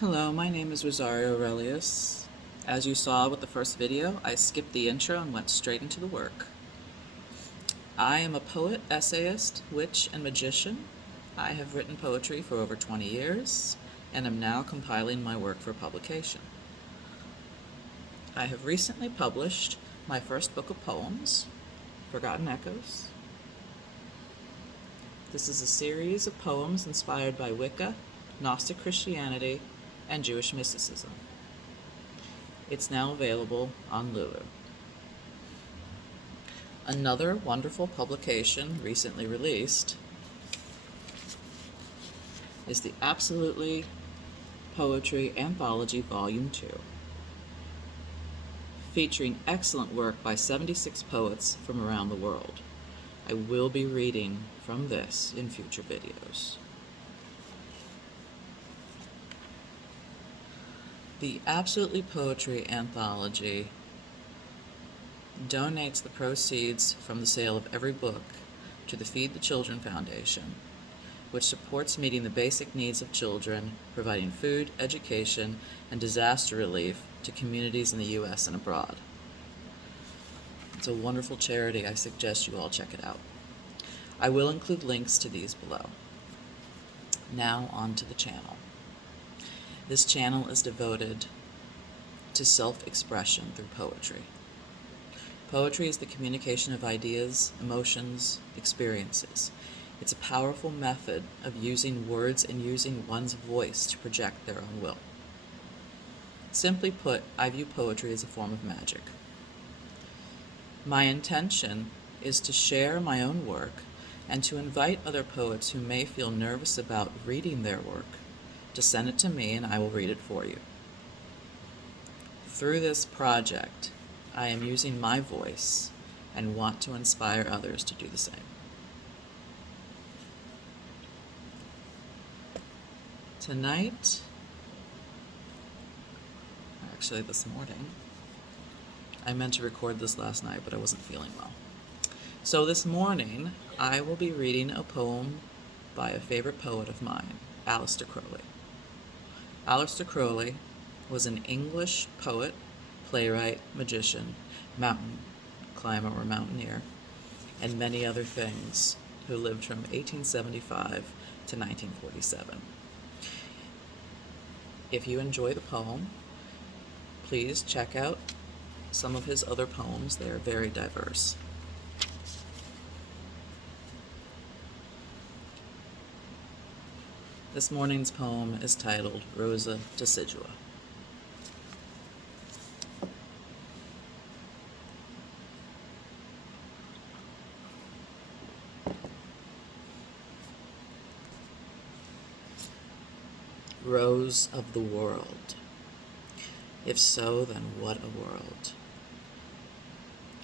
Hello, my name is Rosario Aurelius. As you saw with the first video, I skipped the intro and went straight into the work. I am a poet, essayist, witch, and magician. I have written poetry for over 20 years and am now compiling my work for publication. I have recently published my first book of poems, Forgotten Echoes. This is a series of poems inspired by Wicca, Gnostic Christianity, and Jewish mysticism. It's now available on Lulu. Another wonderful publication recently released is the Absolutely Poetry Anthology Volume 2, featuring excellent work by 76 poets from around the world. I will be reading from this in future videos. The Absolutely Poetry Anthology donates the proceeds from the sale of every book to the Feed the Children Foundation, which supports meeting the basic needs of children, providing food, education, and disaster relief to communities in the U.S. and abroad. It's a wonderful charity. I suggest you all check it out. I will include links to these below. Now on to the channel. This channel is devoted to self-expression through poetry. Poetry is the communication of ideas, emotions, experiences. It's a powerful method of using words and using one's voice to project their own will. Simply put, I view poetry as a form of magic. My intention is to share my own work and to invite other poets who may feel nervous about reading their work to send it to me and I will read it for you. Through this project, I am using my voice and want to inspire others to do the same. Tonight, actually this morning, I meant to record this last night, but I wasn't feeling well. So this morning, I will be reading a poem by a favorite poet of mine, Aleister Crowley. Aleister Crowley was an English poet, playwright, magician, mountain climber or mountaineer, and many other things, who lived from 1875 to 1947. If you enjoy the poem, please check out some of his other poems. They are very diverse. This morning's poem is titled Rosa Decidua. Rose of the world. If so, then what a world.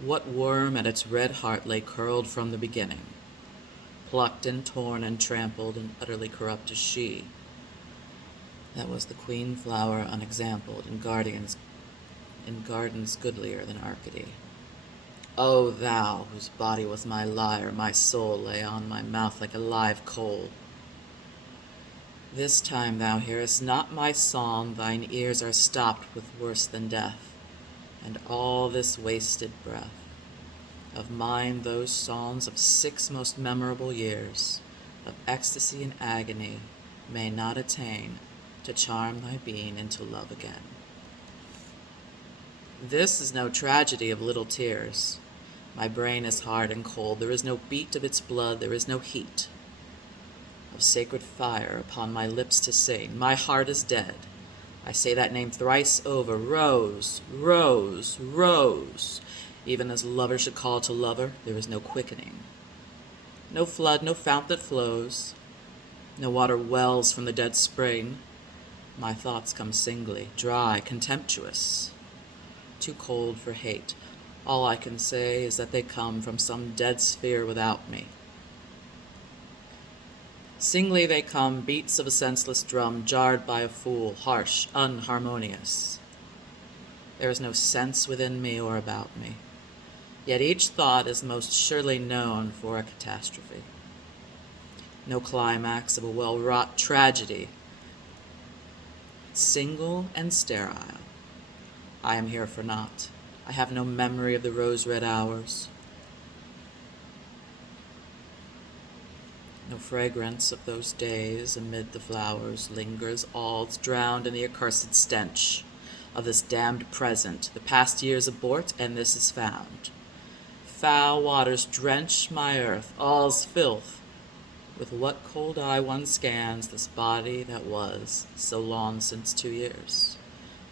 What worm at its red heart lay curled from the beginning, plucked and torn and trampled and utterly corrupt as she, that was the queen flower unexampled in gardens goodlier than Arcady. O thou, whose body was my lyre, my soul lay on my mouth like a live coal. This time thou hearest not my song, thine ears are stopped with worse than death, and all this wasted breath of mine, those songs of 6 most memorable years, of ecstasy and agony, may not attain to charm thy being into love again. This is no tragedy of little tears. My brain is hard and cold, there is no beat of its blood, there is no heat of sacred fire upon my lips to sing. My heart is dead. I say that name thrice over, Rose, Rose, Rose. Even as lover should call to lover, there is no quickening. No flood, no fount that flows, no water wells from the dead spring. My thoughts come singly, dry, contemptuous, too cold for hate. All I can say is that they come from some dead sphere without me. Singly they come, beats of a senseless drum, jarred by a fool, harsh, unharmonious. There is no sense within me or about me. Yet each thought is most surely known for a catastrophe. No climax of a well-wrought tragedy single and sterile. I am here for naught. I have no memory of the rose-red hours. No fragrance of those days amid the flowers lingers. All's drowned in the accursed stench of this damned present. The past years abort, and this is found. Foul waters drench my earth, all's filth. With what cold eye one scans this body that was so long since 2 years.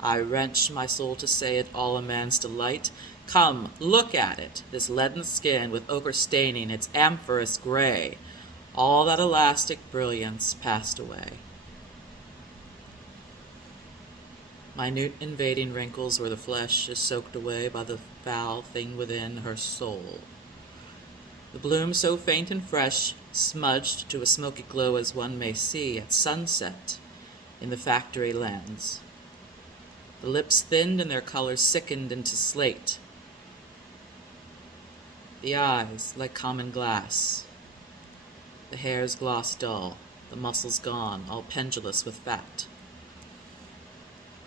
I wrench my soul to say it, all a man's delight. Come, look at it, this leaden skin with ochre staining its amorphous gray. All that elastic brilliance passed away. Minute invading wrinkles where the flesh is soaked away by the foul thing within her soul. The bloom so faint and fresh, smudged to a smoky glow as one may see at sunset in the factory lands. The lips thinned and their color sickened into slate. The eyes like common glass. The hair's gloss dull, the muscles gone, all pendulous with fat.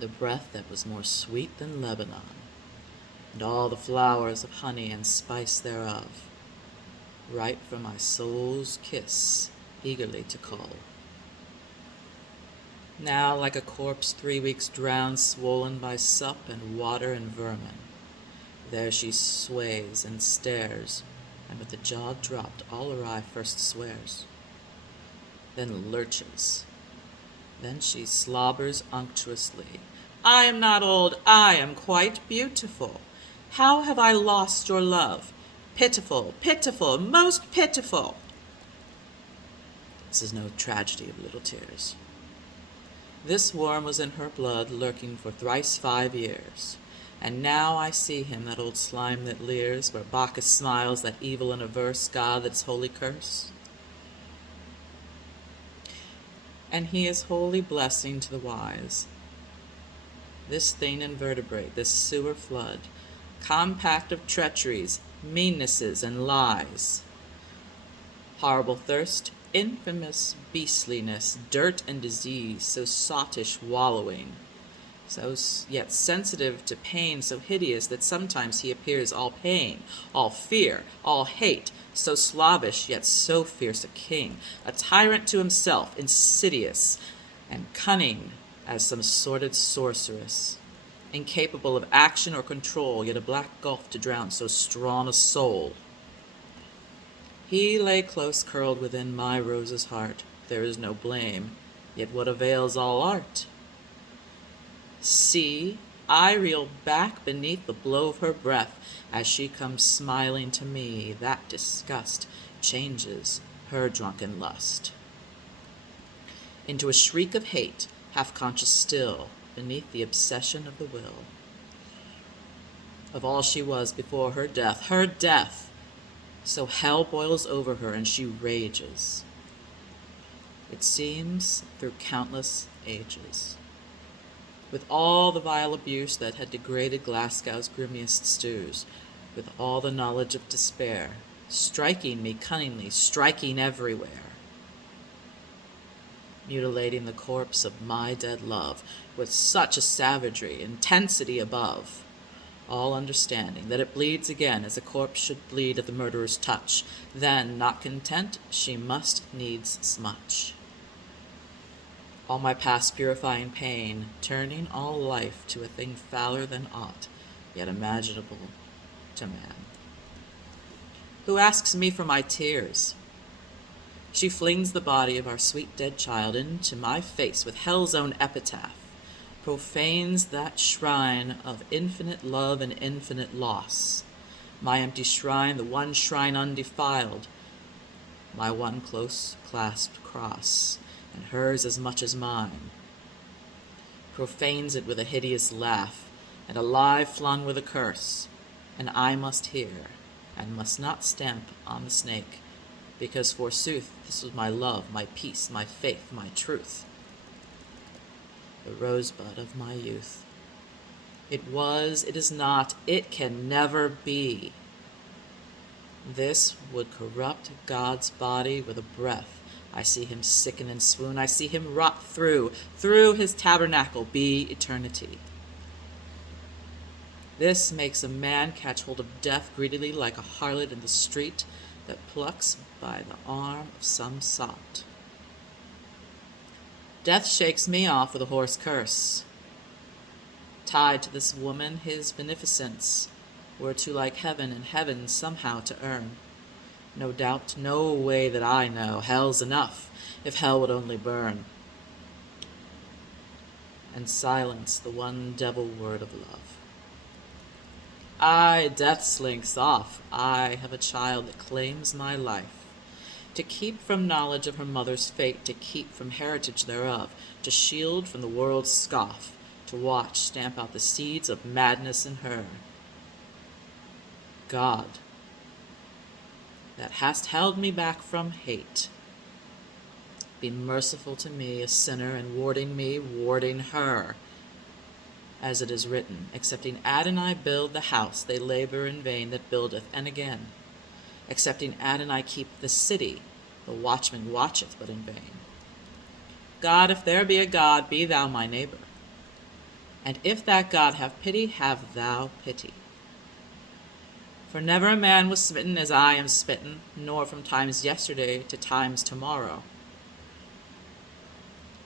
The breath that was more sweet than Lebanon, and all the flowers of honey and spice thereof, ripe for my soul's kiss, eagerly to cull. Now, like a corpse 3 weeks drowned, swollen by sup and water and vermin, there she sways and stares, and with the jaw dropped all awry first swears, then lurches. Then she slobbers unctuously. I am not old, I am quite beautiful. How have I lost your love? Pitiful, pitiful, most pitiful. This is no tragedy of little tears. This worm was in her blood, lurking for thrice 5 years. And now I see him, that old slime that leers, where Bacchus smiles, that evil and averse God that's holy curse. And he is holy blessing to the wise. This thing invertebrate, this sewer flood, compact of treacheries, meannesses, and lies. Horrible thirst, infamous beastliness, dirt and disease, so sottish wallowing, so yet sensitive to pain, so hideous that sometimes he appears all pain, all fear, all hate, so slavish yet so fierce a king, a tyrant to himself, insidious and cunning as some sordid sorceress, incapable of action or control, yet a black gulf to drown so strong a soul. He lay close curled within my Rosa's heart. There is no blame, yet what avails all art? See, I reel back beneath the blow of her breath as she comes smiling to me. That disgust changes her drunken lust into a shriek of hate, half conscious still, beneath the obsession of the will. Of all she was before her death, so hell boils over her and she rages. It seems through countless ages. With all the vile abuse that had degraded Glasgow's grimmiest stews, with all the knowledge of despair, striking me cunningly, striking everywhere, mutilating the corpse of my dead love with such a savagery, intensity above, all understanding that it bleeds again as a corpse should bleed at the murderer's touch. Then, not content, she must needs smutch. All my past purifying pain, turning all life to a thing fouler than aught, yet imaginable to man. Who asks me for my tears? She flings the body of our sweet dead child into my face with hell's own epitaph, profanes that shrine of infinite love and infinite loss, my empty shrine, the one shrine undefiled, my one close-clasped cross, and hers as much as mine, profanes it with a hideous laugh, and a lie flung with a curse, and I must hear, and must not stamp on the snake, because forsooth this was my love, my peace, my faith, my truth, the rosebud of my youth. It was, it is not, it can never be. This would corrupt God's body with a breath I see him sicken and swoon. I see him rot through his tabernacle be eternity. This makes a man catch hold of death greedily like a harlot in the street that plucks by the arm of some sot. Death shakes me off with a hoarse curse. Tied to this woman, his beneficence were to like heaven, and heaven somehow to earn. No doubt, no way that I know, hell's enough, if hell would only burn, and silence the one devil word of love. I, death slinks off. I have a child that claims my life, to keep from knowledge of her mother's fate, to keep from heritage thereof, to shield from the world's scoff, to watch stamp out the seeds of madness in her. God, that hast held me back from hate, be merciful to me, a sinner, and warding me, warding her. As it is written, excepting Adonai build the house, they labor in vain that buildeth, and again, excepting Adonai keep the city, the watchman watcheth but in vain. God, if there be a God, be thou my neighbor. And if that God have pity, have thou pity. For never a man was smitten as I am smitten, nor from times yesterday to times tomorrow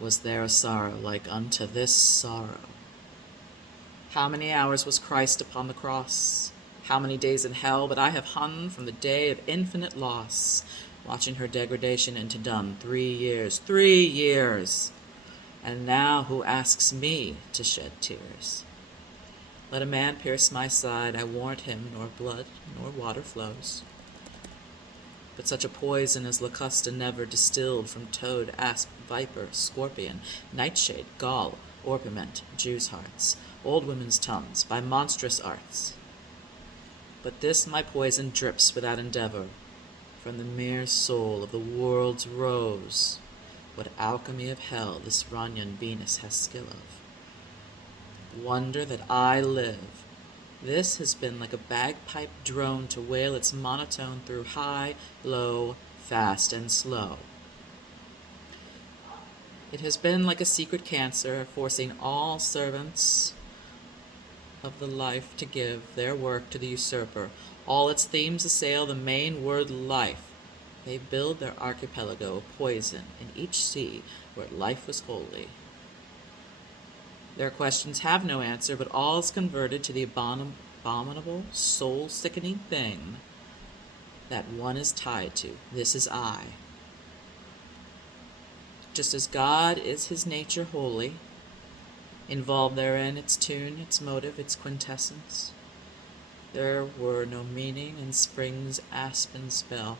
was there a sorrow like unto this sorrow. How many hours was Christ upon the cross? How many days in hell? But I have hung from the day of infinite loss, watching her degradation into dumb 3 years. 3 years! And now who asks me to shed tears? Let a man pierce my side, I warrant him nor blood nor water flows. But such a poison as Locusta never distilled from toad, asp, viper, scorpion, nightshade, gall, orpiment, Jews' hearts, old women's tongues, by monstrous arts. But this my poison drips without endeavor from the mere soul of the world's rose. What alchemy of hell this Ranyan Venus has skill of. Wonder that I live. This has been like a bagpipe drone to wail its monotone through high, low, fast, and slow. It has been like a secret cancer, forcing all servants of the life to give their work to the usurper. All its themes assail the main word life. They build their archipelago of poison in each sea where life was holy. Their questions have no answer, but all is converted to the abominable, soul-sickening thing that one is tied to. This is I. Just as God is his nature holy, involved therein its tune, its motive, its quintessence, there were no meaning in spring's aspen spell,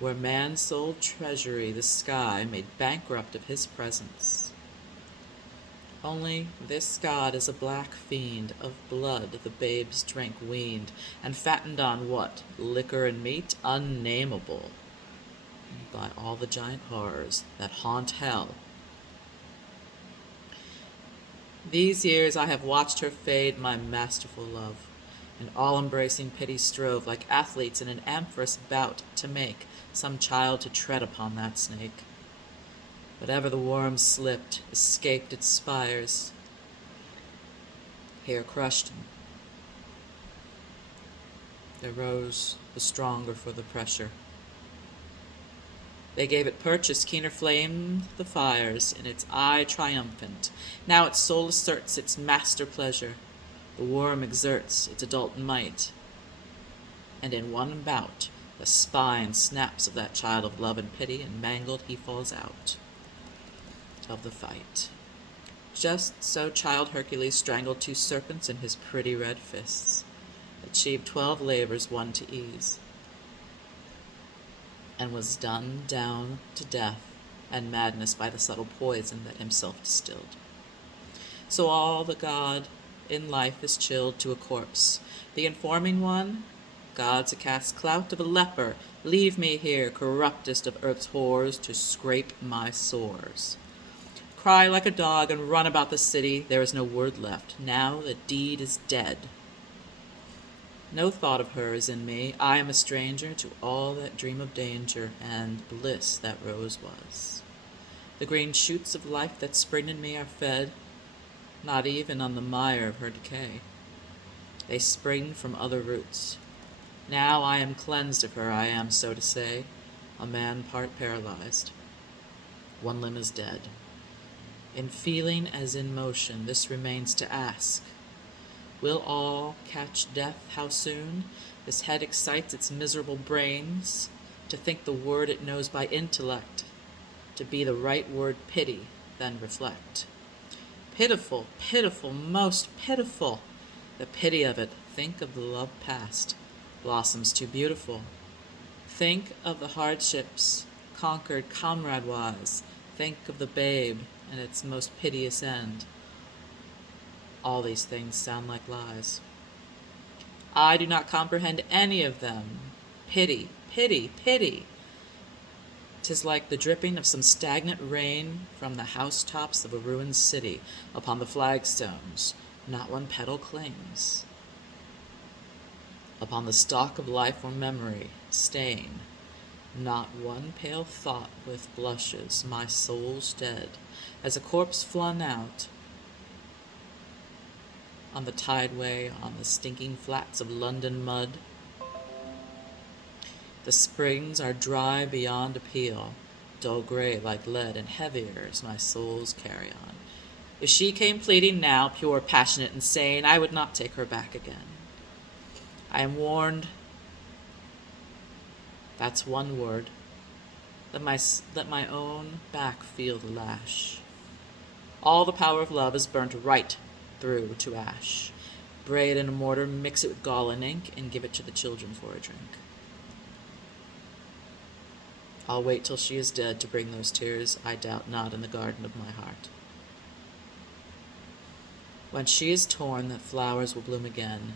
where man's sole treasury, the sky, made bankrupt of his presence. Only this God is a black fiend of blood the babes drank weaned, and fattened on what? Liquor and meat unnameable by all the giant horrors that haunt hell. These years I have watched her fade, my masterful love, and all-embracing pity strove, like athletes in an amorous bout, to make some child to tread upon that snake. But ever the worm slipped, escaped its spires, here crushed him. They rose the stronger for the pressure. They gave it purchase, keener flamed the fires, in its eye triumphant. Now its soul asserts its master pleasure. The worm exerts its adult might, and in one bout the spine snaps of that child of love and pity, and mangled he falls out of the fight. Just so child Hercules strangled 2 serpents in his pretty red fists, achieved 12 labors, one to ease, and was done down to death and madness by the subtle poison that himself distilled. So all the God in life is chilled to a corpse. The informing one, God's a cast clout of a leper. Leave me here, corruptest of earth's whores, to scrape my sores. Cry like a dog and run about the city. There is no word left. Now the deed is dead. No thought of her is in me. I am a stranger to all that dream of danger and bliss that rose was. The green shoots of life that spring in me are fed, not even on the mire of her decay. They spring from other roots. Now I am cleansed of her, I am, so to say, a man part paralyzed. One limb is dead. In feeling as in motion, this remains to ask. Will all catch death? How soon? This head excites its miserable brains to think the word it knows by intellect to be the right word pity, then reflect. Pitiful, pitiful, most pitiful. The pity of it. Think of the love past. Blossoms too beautiful. Think of the hardships conquered comrade-wise. Think of the babe and its most piteous end. All these things sound like lies. I do not comprehend any of them. Pity, pity, pity. 'Tis like the dripping of some stagnant rain from the housetops of a ruined city upon the flagstones. Not one petal clings. Upon the stalk of life or memory, stain. Not one pale thought with blushes. My soul's dead, as a corpse flung out on the tideway, on the stinking flats of London mud. The springs are dry beyond appeal, dull gray like lead, and heavier as my soul's carry-on. If she came pleading now, pure, passionate, and sane, I would not take her back again. I am warned. That's one word. Let my own back feel the lash. All the power of love is burnt right through to ash. Bray it in a mortar, mix it with gall and ink, and give it to the children for a drink. I'll wait till she is dead to bring those tears, I doubt not, in the garden of my heart. When she is torn, that flowers will bloom again.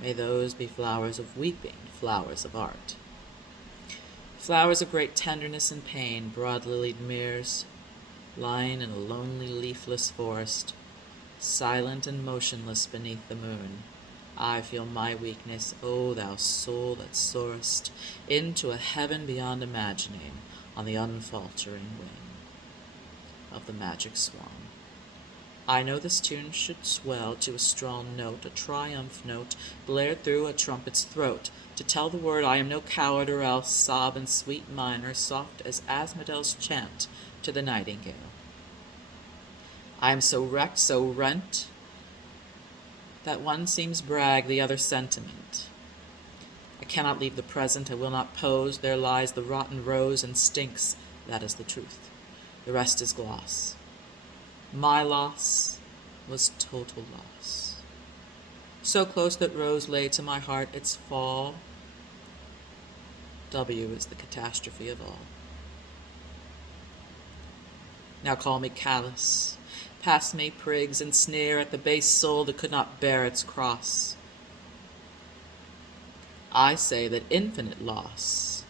May those be flowers of weeping, flowers of art. Flowers of great tenderness and pain, broad-lilied mirrors, lying in a lonely, leafless forest, silent and motionless beneath the moon. I feel my weakness, O thou soul that soarest into a heaven beyond imagining on the unfaltering wing of the magic swan. I know this tune should swell to a strong note, a triumph note, blared through a trumpet's throat, to tell the word I am no coward, or else sob in sweet minor, soft as Asmodee's chant to the nightingale. I am so wrecked, so rent, that one seems brag, the other sentiment. I cannot leave the present, I will not pose. There lies the rotten rose and stinks, that is the truth. The rest is gloss. My loss was total loss. So close that rose lay to my heart, its fall. W is the catastrophe of all. Now call me callous. Pass me prigs and sneer at the base soul that could not bear its cross. I say that infinite loss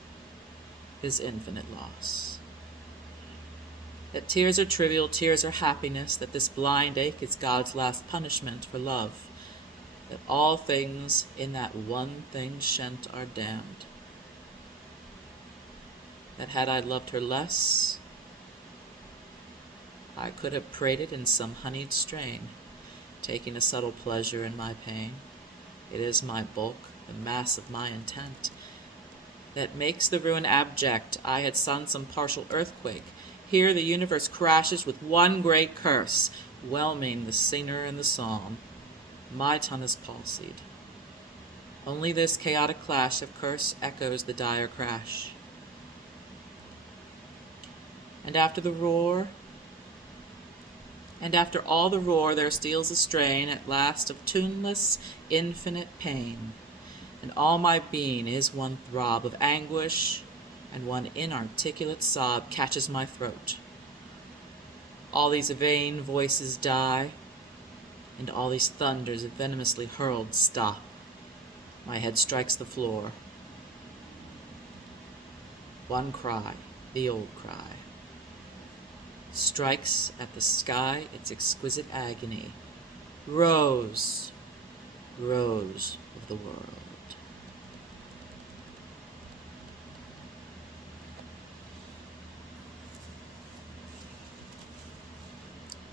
is infinite loss. That tears are trivial, tears are happiness, that this blind ache is God's last punishment for love, that all things in that one thing shent are damned. That had I loved her less, I could have prated in some honeyed strain, taking a subtle pleasure in my pain. It is my bulk, the mass of my intent, that makes the ruin abject. I had sung some partial earthquake. Here the universe crashes with one great curse, whelming the singer and the psalm. My tongue is palsied. Only this chaotic clash of curse echoes the dire crash. And after all the roar, there steals a strain at last of tuneless, infinite pain, and all my being is one throb of anguish, and one inarticulate sob catches my throat. All these vain voices die, and all these thunders venomously hurled stop. My head strikes the floor. One cry, the old cry, strikes at the sky its exquisite agony. Rose, rose, of the world.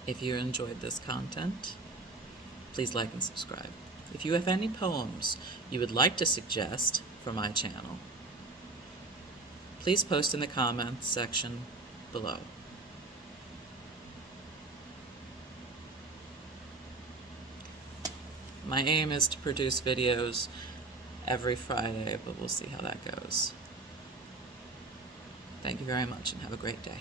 If you enjoyed this content, please like and subscribe. If you have any poems you would like to suggest for my channel, please post in the comments section below. My aim is to produce videos every Friday, but we'll see how that goes. Thank you very much and have a great day.